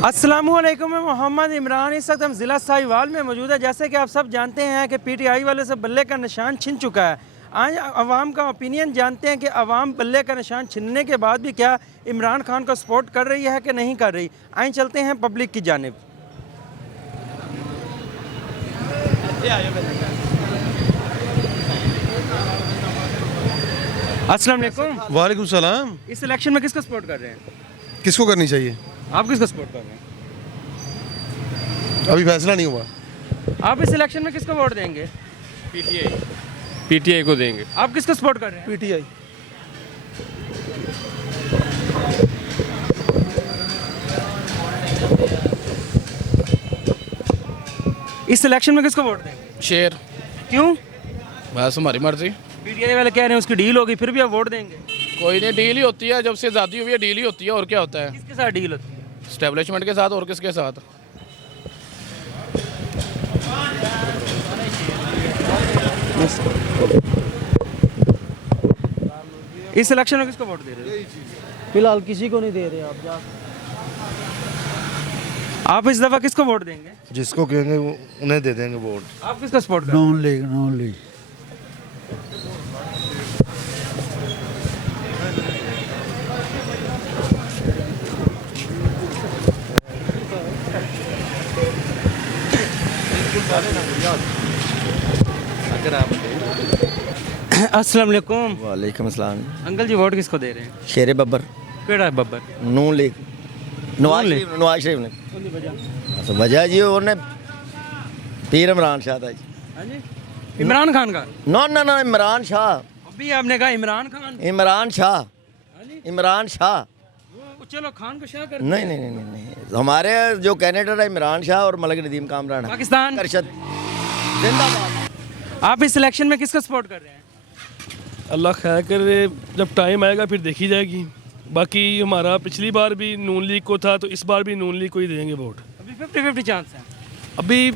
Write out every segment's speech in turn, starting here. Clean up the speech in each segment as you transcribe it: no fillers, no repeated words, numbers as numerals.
अस्सलामुअलैकुम, मैं मोहम्मद इमरान। इस वक्त हम ज़िला साहिवाल में मौजूद है। जैसे कि आप सब जानते हैं कि पीटीआई वाले से बल्ले का निशान छिन चुका है। आज अवाम का ओपिनियन जानते हैं कि अवाम बल्ले का निशान छिनने के बाद भी क्या इमरान खान को सपोर्ट कर रही है कि नहीं कर रही। आइए चलते हैं पब्लिक की जानिब। अस्सलाम वालेकुम। वालेकुम सलाम। इस इलेक्शन में किसको सपोर्ट कर रहे हैं? किसको करनी चाहिए? आप किसको सपोर्ट कर रहे हैं? अभी फैसला नहीं हुआ। आप इस इलेक्शन में किसको वोट देंगे? पीटीआई को देंगे। आप किसको सपोर्ट कर रहे हैं? पीटीआई। इस इलेक्शन में किसको वोट देंगे? शेर। क्यों? बस हमारी मर्जी। पीटीआई वाले कह रहे हैं उसकी डील होगी, फिर भी आप वोट देंगे? कोई नहीं, डील ही होती है। जब से आज़ादी हुई है डील ही होती है, और क्या होता है? किसके साथ डील होती है? स्टैब्लिशमेंट के साथ, और किसके साथ? इस इलेक्शन में किसको वोट दे रहे हो? फिलहाल किसी को नहीं दे रहे आप इस दफा किसको वोट देंगे? जिसको कहेंगे उन्हें दे देंगे वोट। आप किसको सपोर्ट कर रहे हैं? नॉन लीग अस्सलाम वालेकुम। वालेकुम अस्सलाम। अंकल जी वोट किसको दे रहे हैं? शेरे बब्बर केड़ा है बब्बर? नून लीग नवाज शरीफ ने वजह जी उन्हें पीर इमरान शाह था जी। हाँ जी? इमरान खान का? No no no Imran Shah. अभी आपने कहा इमरान खान। इमरान शाह। हाँ जी? इमरान शाह। वो चलो खान को शाह कर नहीं नहीं नहीं नहीं नहीं हमारे जो कैंडिडेट है इमरान शाह और मलिक नदीम कामरान है। पाकिस्तान अरशद जिंदाबाद। आप इस इलेक्शन में किसको सपोर्ट कर रहे हैं? अल्लाह खैर करे, जब टाइम आएगा फिर देखी जाएगी। बाकी हमारा पिछली बार भी नून लीग को था, तो इस बार भी नून लीग को ही देंगे वोट। अभी 50-50 चांस है। अभी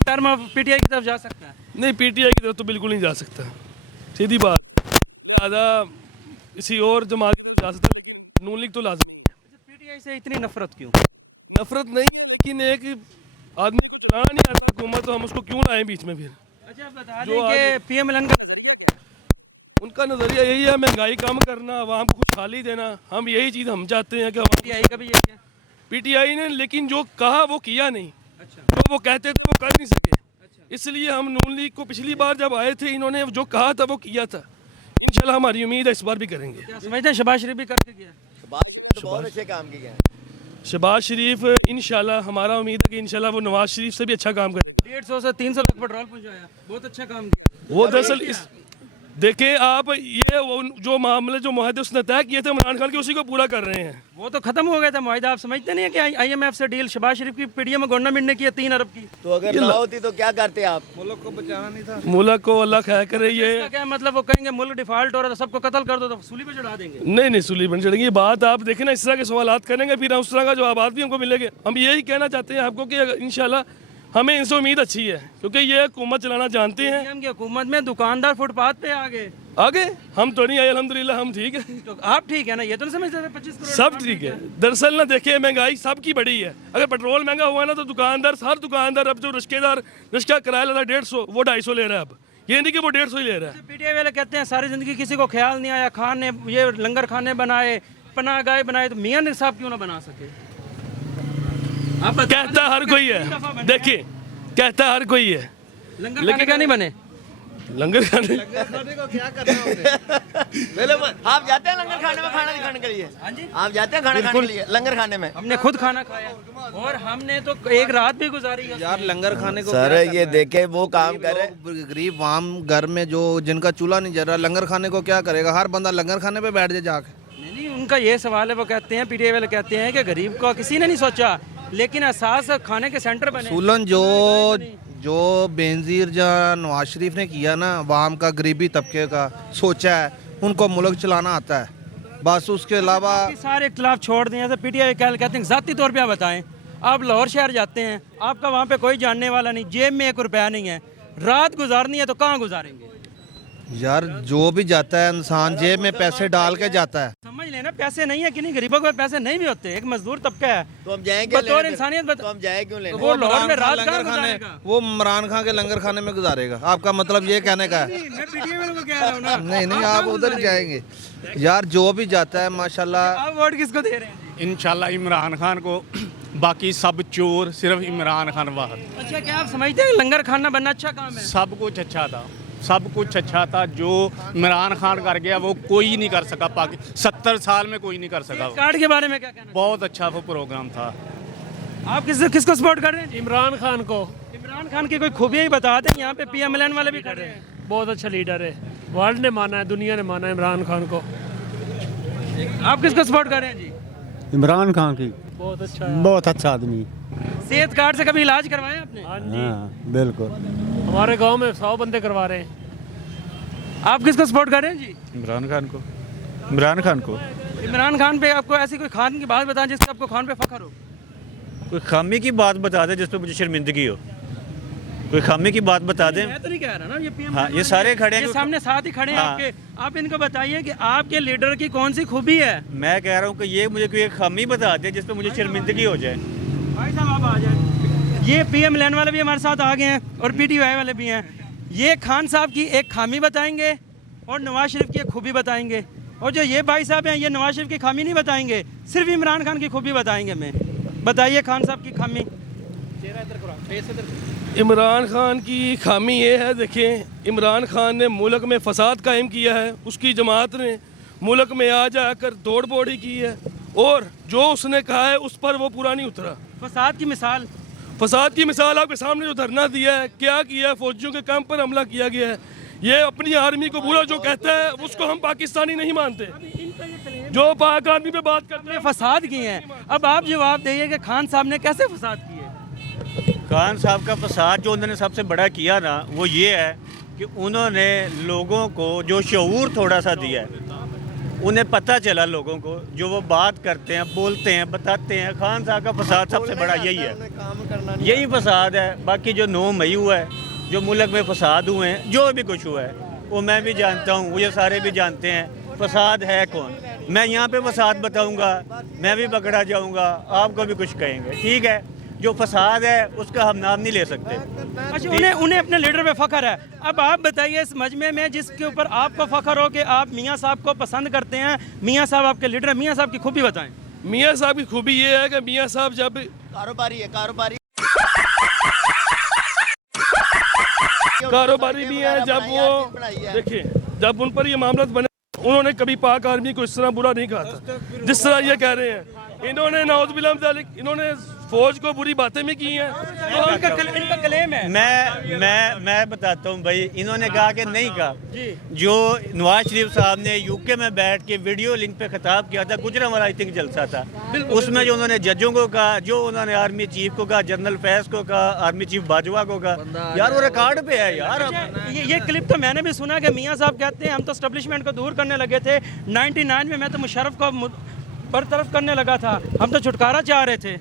टर्म पीटीआई की तरफ जा सकता है। नहीं, पीटीआई की तरफ तो बिल्कुल नहीं जा सकता, सीधी बात। ज़्यादा किसी और जमात जा सकता, नून लीग तो लाजमी। पीटीआई से इतनी नफरत क्यों? नफरत नहीं, लेकिन एक आदमी चलाना नहीं आता हुकूमत, तो हम उसको क्यों लाएं बीच में फिर? अच्छा बता जो दें कि पीएम उनका नज़रिया यही है, महंगाई कम करना, आवाम को खुशहाली देना। हम यही चीज़ हम चाहते हैं कि पीटीआई का भी यही है। पीटीआई ने लेकिन जो कहा वो किया नहीं। अच्छा जो वो कहते थे वो कर नहीं सके। इसलिए हम नून लीग को पिछली बार जब आए थे, इन्होंने जो कहा था वो किया था। इंशाल्लाह हमारी उम्मीद है इस बार भी करेंगे। क्या समझते हैं शहबाज शरीफ भी करके गया? बहुत अच्छे काम किए हैं। शहबाज शरीफ इंशाल्लाह, हमारा उम्मीद है कि इंशाल्लाह वो नवाज शरीफ से भी अच्छा काम करे। 150 से 300 तक पेट्रोल पहुंचाया, बहुत अच्छा काम किया। वो दरअसल इस देखिए आप, ये जो मामले जो मुआहदे उसने तय किए थे इमरान खान के, उसी को पूरा कर रहे हैं। वो तो खत्म हो गया था मुआहदा। आप समझते नहीं है कि आईएमएफ से डील शहबाज शरीफ की पीडीएम में गवर्नमेंट ने की 3 अरब की। तो अगर ना होती तो क्या करते आप? मुल्क को अल्लाह खैर करे। ये इसका क्या मतलब? वो कहेंगे मुल्क डिफॉल्ट हो रहा है तो सबको कत्ल कर दो, तो सूली पे चढ़ा देंगे। नहीं सूली बन चढ़ेंगी। बात आप देखें ना, इस तरह के सवाल करेंगे फिर उस तरह का जवाब भी हमको मिलेंगे। हम यही कहना चाहते हैं आपको कि इंशाल्लाह हमें इनसे उम्मीद अच्छी है, क्योंकि ये हुकूमत चलाना जानते हैं। पीएम की हुकूमत में दुकानदार फुटपाथ पे आगे हम तो नहीं आए, अल्हम्दुलिल्लाह हम ठीक है। तो आप ठीक है ना? ये तो नहीं समझते थे 25 करोड़ सब ठीक है। दरअसल ना देखिए, महंगाई सबकी बढ़ी है। अगर पेट्रोल महंगा हुआ ना, तो दुकानदार, हर दुकानदार, अब जो रिक्शा किराया लेता है 150, वो 250 ले रहा है। अब ये नहीं कि वो 150 ही ले रहा है। पीटीआई वाले कहते हैं सारी जिंदगी किसी को ख्याल नहीं आया, खान ने ये लंगर खाने बनाए, पनाह गाह बनाए, तो मियां साहब क्यों ना बना सके? आप कहता हर कोई है, देखिए कहता हर कोई है, लंगर खाने का नहीं बने। लंगर खाने को क्या करना आप जाते हैं लंगर खाने में खाना खाने के लिए? हाँ जी, आप जाते हैं खाना खाने के लिए लंगर खाने में? हमने खुद खाना खाया और हमने तो एक रात भी गुजारी है यार लंगर खाने को। सर ये देखे वो काम करे, गरीब आम घर में जो जिनका चूल्हा नहीं जल रहा, लंगर खाने को क्या करेगा? हर बंदा लंगर खाने पे बैठ जाए जाके। नहीं, उनका ये सवाल है। वो कहते हैं, पीटीआई वाले कहते हैं कि गरीब को किसी ने नहीं सोचा, लेकिन एहसास खाने के सेंटर बने। सूलन जो बेनजीर जहाँ नवाज शरीफ ने किया ना, अवाम का, गरीबी तबके का सोचा है, उनको मुल्क चलाना आता है बस। उसके अलावा सारे इख्तलाफ छोड़ दें। जैसे पीटीआई कहते हैं ज़ाती तौर पे आप बताएं, आप लाहौर शहर जाते हैं, आपका वहाँ पे कोई जानने वाला नहीं, जेब में 1 रुपया नहीं है, रात गुजारनी है तो कहाँ गुजारेंगे? यार जो भी जाता है इंसान जेब में पैसे डाल के जाता है। समझ लेना, पैसे नहीं है कि नहीं, गरीबों के पैसे नहीं भी होते, एक मजदूर तबका है, तो हम जाएं क्या बतौर लेने? इंसानियत तो हम जाए क्यों लेने? वो लाहौर में रात लंगर कहाँ खाने गुजारेगा? वो इमरान खान के लंगर खाने में गुजारेगा, आपका मतलब ये कहने का है? मैं पीटीआई वालों को कह रहा हूँ ना। नहीं आप उधर ही जाएंगे यार, जो भी जाता है माशाल्लाह। आप वोट किसको दे रहे हैं? इंशाल्लाह इमरान खान को, बाकी सब चोर, सिर्फ इमरान खान वाहद। अच्छा, क्या आप समझते हैं लंगर खाना बनना अच्छा काम है? सब कुछ अच्छा था, सब कुछ अच्छा था। जो इमरान खान कर गया वो कोई नहीं कर सका, 70 साल में कोई नहीं कर सका। कार्ड के बारे में क्या कहना? बहुत अच्छा वो प्रोग्राम था। आप किसको सपोर्ट कर रहे हैं? इमरान खान को। इमरान खान की कोई खूबियाँ ही बता दें, यहाँ पे PMLN वाले भी कर रहे हैं। बहुत अच्छा लीडर है, वर्ल्ड ने माना है, दुनिया ने माना है इमरान खान को। आप किसको सपोर्ट कर रहे हैं जी? इमरान खान की। बहुत अच्छा है। बहुत अच्छा आदमी। सेहत कार्ड से कभी इलाज करवाया आपने? हाँ जी, हाँ बिल्कुल। हमारे गांव में 100 बंदे करवा रहे हैं। आप किसको सपोर्ट कर रहे हैं जी? इमरान खान को। इमरान खान को। इमरान खान पे आपको ऐसी कोई खान की बात बताएं जिससे आपको खान पे फख्र हो। कोई खामी की बात बता दे जिस पे मुझे शर्मिंदगी हो, कोई खामी की बात बता दें। मैं तो नहीं कह रहा ना, ये PM हाँ, ये सारे खड़े हैं ये क्योंकि- सामने साथ ही खड़े हैं हाँ। आपके। आप इनको बताइए कि आपके लीडर की कौन सी खूबी है? मैं कह रहा हूँ कि ये मुझे कोई एक खामी बता दे जिस पे मुझे शर्मिंदगी हो जाए। भाई साहब आप आ जाएं। ये PMLN वाले भी हमारे साथ आ गए हैं और PTI वाले भी हैं। ये खान साहब की एक खामी बताएंगे और नवाज शरीफ की एक खूबी बताएंगे, और जो ये भाई साहब हैं ये नवाज शरीफ की खामी नहीं बताएंगे, सिर्फ इमरान खान की खूबी बताएंगे। मैं बताइए खान साहब की खामी। इमरान खान की खामी ये है, देखें इमरान खान ने मुल्क में फसाद कायम किया है, उसकी जमात ने मुल्क में आ जाकर तोड़ फोड़ ही की है, और जो उसने कहा है उस पर वो पूरा नहीं उतरा। फसाद की मिसाल, फसाद की मिसाल आपके सामने जो धरना दिया है, क्या किया है, फौजियों के कैंप पर हमला किया गया है। ये अपनी आर्मी को बुरा जो कहता है उसको हम पाकिस्तानी नहीं मानते, जो पाक आर्मी पे बात करते हैं। फसाद किए हैं। अब आप जवाब दीजिए कि खान साहब ने कैसे फसाद किए? खान साहब का फसाद जो उन्होंने सबसे बड़ा किया ना, वो ये है कि उन्होंने लोगों को जो शऊर थोड़ा सा दिया है, उन्हें पता चला लोगों को, जो वो बात करते हैं, बोलते हैं, बताते हैं। खान साहब का फसाद सबसे बड़ा यही है, यही फसाद है। बाकी जो 9 मई हुआ है, जो मुल्क में फसाद हुए हैं, जो भी कुछ हुआ है, वो मैं भी जानता हूँ, वो ये सारे भी जानते हैं फसाद है कौन। मैं यहाँ पे फसाद बताऊँगा, मैं भी पकड़ा जाऊँगा, आपको भी कुछ कहेंगे, ठीक है। जो फसाद है उसका हम नाम नहीं ले सकते। अच्छा, उन्हें अपने लीडर पे फख्र है। अब आप बताइए इस मजमे में जिसके ऊपर आपको फख्र हो कि आप मियाँ साहब को पसंद करते हैं, मियाँ साहब आपके लीडर है, मियाँ साहब की खूबी बताएं। मियाँ साहब की खूबी ये है कि मियाँ साहब जब कारोबारी है, कारोबारी कारोबारी भी है, जब वो देखिए जब उन पर ये मामला बने, उन्होंने कभी पाक आर्मी को इस तरह बुरा नहीं कहा था जिस तरह ये कह रहे हैं। इन्होंने नाउज़ुबिल्लाह मिन ज़ालिक, इन्होंने फौज को बुरी बातें भी की हैं। तो इनका क्लेम है। मैं बताता हूँ भाई, इन्होंने कहा कि नहीं कहा। जो नवाज शरीफ साहब ने यूके में बैठ के वीडियो लिंक पे खिताब किया था, गुजरांवाला आई थिंक जलसा था, उसमें जो उन्होंने जजों को कहा, जो उन्होंने आर्मी चीफ को कहा, जनरल फैज को कहा, आर्मी चीफ बाजवा को कहा, यार वो रिकॉर्ड पे है यार। ये क्लिप तो मैंने भी सुना कि मियाँ साहब कहते हैं हम तो एस्टेब्लिशमेंट को दूर करने लगे थे, 99 में मैं तो मुशर्रफ को बरतरफ करने लगा था, हम तो छुटकारा चाह रहे थे।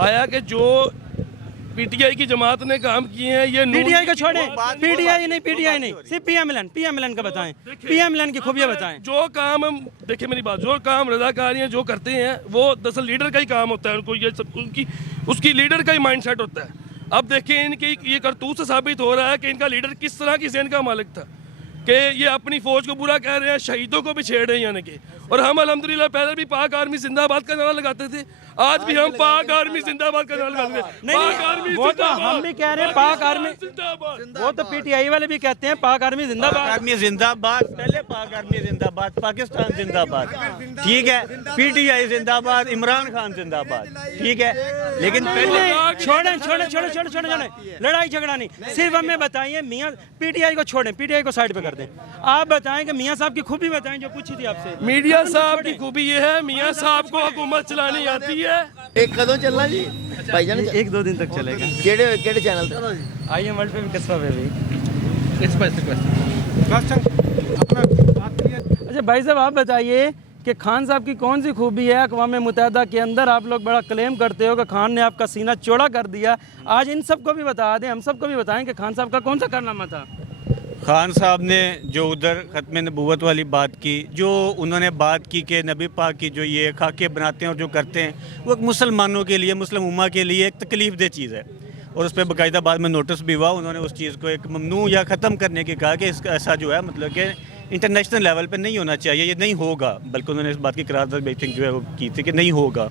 आया कि जो PTI की जमात ने काम किए हैं, ये PTI को छोड़ें, PTI नहीं, सिर्फ PMLN का बताएं, PMLN की खूबियाँ बताएं। जो काम हम देखिए मेरी बात, जो काम रजाकारियाँ जो करते हैं वो दरअसल लीडर का ही काम होता है, उनको ये सब उसकी लीडर का ही माइंडसेट होता है। अब देखिए इनकी ये करतूत से साबित हो रहा है कि इनका लीडर किस तरह की ज़हन का मालिक था, कि ये अपनी फौज को बुरा कह रहे हैं, शहीदों को भी छेड़ रहे हैं यानी कि। और हम अल्हम्दुलिल्लाह पहले भी पाक आर्मी जिंदाबाद का नारा लगाते थे, आज भी हम पाक आर्मी जिंदाबाद का नारा लगाते हैं। पाक आर्मी वो तो हम भी कह रहे हैं पाक आर्मी जिंदाबाद। वो तो PTI वाले भी कहते हैं पाक आर्मी पाक जिंदाबाद। आर्मी जिंदाबाद, पहले पाक आर्मी जिंदाबाद, पाकिस्तान जिंदाबाद, ठीक है। PTI जिंदाबाद, इमरान खान जिंदाबाद, ठीक है। लेकिन पहले छोड़ें, लड़ाई झगड़ा नहीं, सिर्फ हमें बताइए मियाँ PTI को छोड़ें, PTI को साइड पे कर दें। आप बताएं कि मियाँ साहब की खूबी बताएं जो पूछी थी आपसे। मीडिया साहब की खूबी ये है, मियाँ साहब को हुकूमत चलानी आती है। एक कदों चलना जी भाईजान, 1-2 दिन तक चलेगा। केड़े चैनल ते? IM वर्ल्ड पे भी, कस्बा पे भी। अच्छा भाई साहब आप बताइए कि खान साहब की कौन सी खूबी है अक़वाम मुत्तहिदा के अंदर आप लोग बड़ा क्लेम करते हो कि खान ने आपका सीना चौड़ा कर दिया, आज इन सबको भी बता दें, हम सबको भी बताएं कि खान साहब का कौन सा कारनामा था? खान साहब ने जो उधर ख़त्म नबूवत वाली बात की, जो उन्होंने बात की कि नबी पाक की जो ये खाके बनाते हैं और जो करते हैं, वो एक मुसलमानों के लिए, मुस्लिम उम्मा के लिए एक तकलीफ़ दह चीज़ है। और उस पर बाकायदा बाद में नोटिस भी हुआ, उन्होंने उस चीज़ को एक ममनू या ख़त्म करने की कहा कि इसका ऐसा जो है मतलब कि इंटरनेशनल लेवल पे नहीं होना चाहिए, ये नहीं होगा। बल्कि उन्होंने इस बात की करारदाद आई थिंक जो है वो की थी कि नहीं होगा।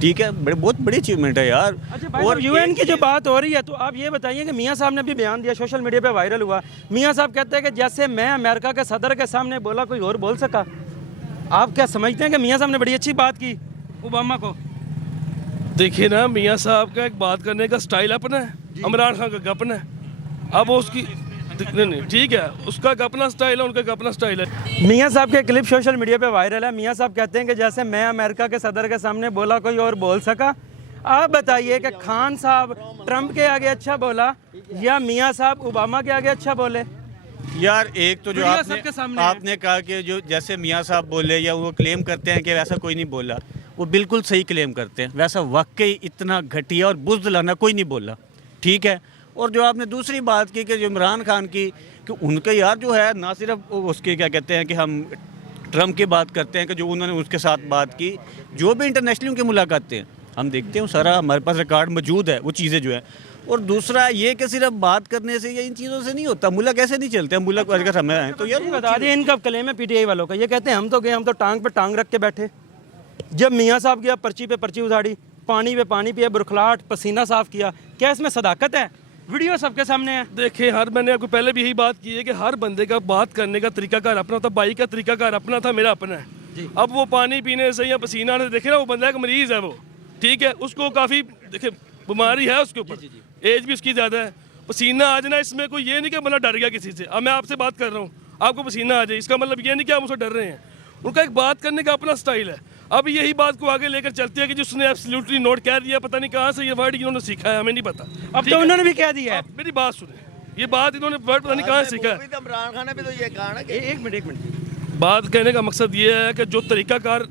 ठीक है, बहुत बड़ी अचीवमेंट है यार। अच्छा और यूएन की जो बात हो रही है, तो आप ये बताइए कि मियाँ साहब ने भी बयान दिया, सोशल मीडिया पे वायरल हुआ। मियाँ साहब कहते हैं कि जैसे मैं अमेरिका के सदर के सामने बोला, कोई और बोल सका। आप क्या समझते हैं कि मियाँ साहब ने बड़ी अच्छी बात की ओबामा को? देखिए ना, मियाँ साहब का एक बात करने का स्टाइल अपना है, इमरान खान का अपना है। अब वो उसकी नहीं ठीक है, उसका एक अपना स्टाइल है, उनका एक अपना स्टाइल है। मियाँ साहब के क्लिप सोशल मीडिया पे वायरल है। मियाँ साहब कहते हैं कि जैसे मैं अमेरिका के सदर के सामने बोला, कोई और बोल सका। आप बताइए कि खान साहब ट्रंप के आगे अच्छा बोला या मियाँ साहब ओबामा के आगे अच्छा बोले? यार एक तो जो वीडियो सबके सामने है। आपने कहा कि जो जैसे मियाँ साहब बोले या वो क्लेम करते हैं कि वैसा कोई नहीं बोला, वो बिल्कुल सही क्लेम करते हैं। वैसा वाकई इतना घटिया और बुज़दिलाना कोई नहीं बोला। ठीक है। और जो आपने दूसरी बात की कि जो इमरान खान की, कि उनके यार जो है ना सिर्फ उसके क्या कहते हैं कि हम ट्रम्प की बात करते हैं कि जो उन्होंने उसके साथ बात की, जो भी इंटरनेशनली उनकी मुलाकातें हैं हम देखते हैं, सारा हमारे पास रिकॉर्ड मौजूद है वो चीज़ें जो है। और दूसरा ये कि सिर्फ बात करने से या इन चीज़ों से नहीं होता, मुल्क ऐसे नहीं चलते। मुल्क अगर हमें आए तो यार ये बता दिए, इनका क्लेम है पीटीआई वालों का। ये कहते हैं हम तो गए, हम तो टांग पे टांग रख के बैठे। जब मियाँ साहब गया, पर्ची पे पर्ची उधाड़ी, पानी पे पानी पिया, बुरखलाहट, पसीना साफ किया। क्या इसमें सदाकत है? वीडियो सबके सामने है। देखिए, मैंने आपको पहले भी यही बात की है कि हर बंदे का बात करने का तरीकाकार अपना था। भाई का तरीकाकार अपना था, मेरा अपना है। अब वो पानी पीने से या पसीना से देखे ना, वो बंदा एक मरीज है वो। ठीक है, उसको काफ़ी देखिए बीमारी है उसके ऊपर, एज भी उसकी ज़्यादा है। पसीना आ जाना, इसमें कोई ये नहीं कि बंदा डर गया किसी से। अब मैं आपसे बात कर रहा हूँ, आपको पसीना आ जाए, इसका मतलब ये नहीं कि आप मुझसे डर रहे हैं। उनका एक बात करने का अपना स्टाइल है। अब यही बात को आगे लेकर चलती है कि जिसने एब्सोल्युटली नोट कह दिया, पता नहीं कहाँ से ये वर्ड इन्होंने सीखा है, हमें नहीं पता। अब तो उन्होंने भी कह दिया है। मेरी बात सुने, ये बात इन्होंने वर्ड पता नहीं कहाँ से सीखा है। इमरान खान ने भी तो ये कहा ना कि एक मिनट बात कहने का मकसद ये है कि जो तरीकाकार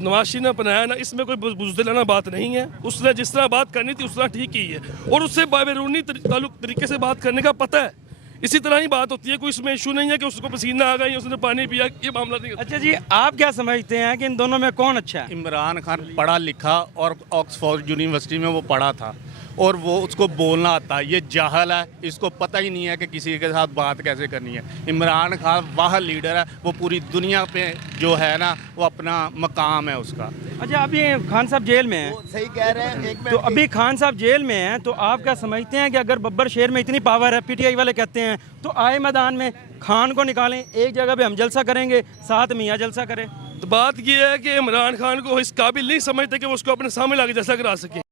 नवाज शरीफ ने अपनाया ना, इसमें कोई बुज़दिलाना बात नहीं है। उसने जिस तरह बात करनी थी उस तरह ठीक की है, और उससे बैरूनी तरीके से बात करने का पता है। इसी तरह ही बात होती है, कोई इसमें इशू नहीं है कि उसको पसीना आ गया, उसने पानी पिया, ये मामला नहीं होता। अच्छा जी, आप क्या समझते हैं कि इन दोनों में कौन अच्छा है? इमरान खान पढ़ा लिखा और ऑक्सफोर्ड यूनिवर्सिटी में वो पढ़ा था और वो उसको बोलना आता है। ये जाहल है, इसको पता ही नहीं है कि किसी के साथ बात कैसे करनी है। इमरान खान वह लीडर है, वो पूरी दुनिया पे जो है ना वो अपना मकाम है उसका। अच्छा, अभी खान साहब जेल में हैं, वो सही कह रहे हैं। एक तो अभी खान साहब जेल में हैं, तो आप क्या समझते हैं कि अगर बब्बर शेर में इतनी पावर है, पीटीआई वाले कहते हैं, तो आए मैदान में खान को निकालें, एक जगह पे हम जलसा करेंगे, साथ मियाँ जलसा करें। तो बात ये है कि इमरान खान को इस काबिल नहीं समझते कि वो उसको अपने सामने लाके जैसा करा सके।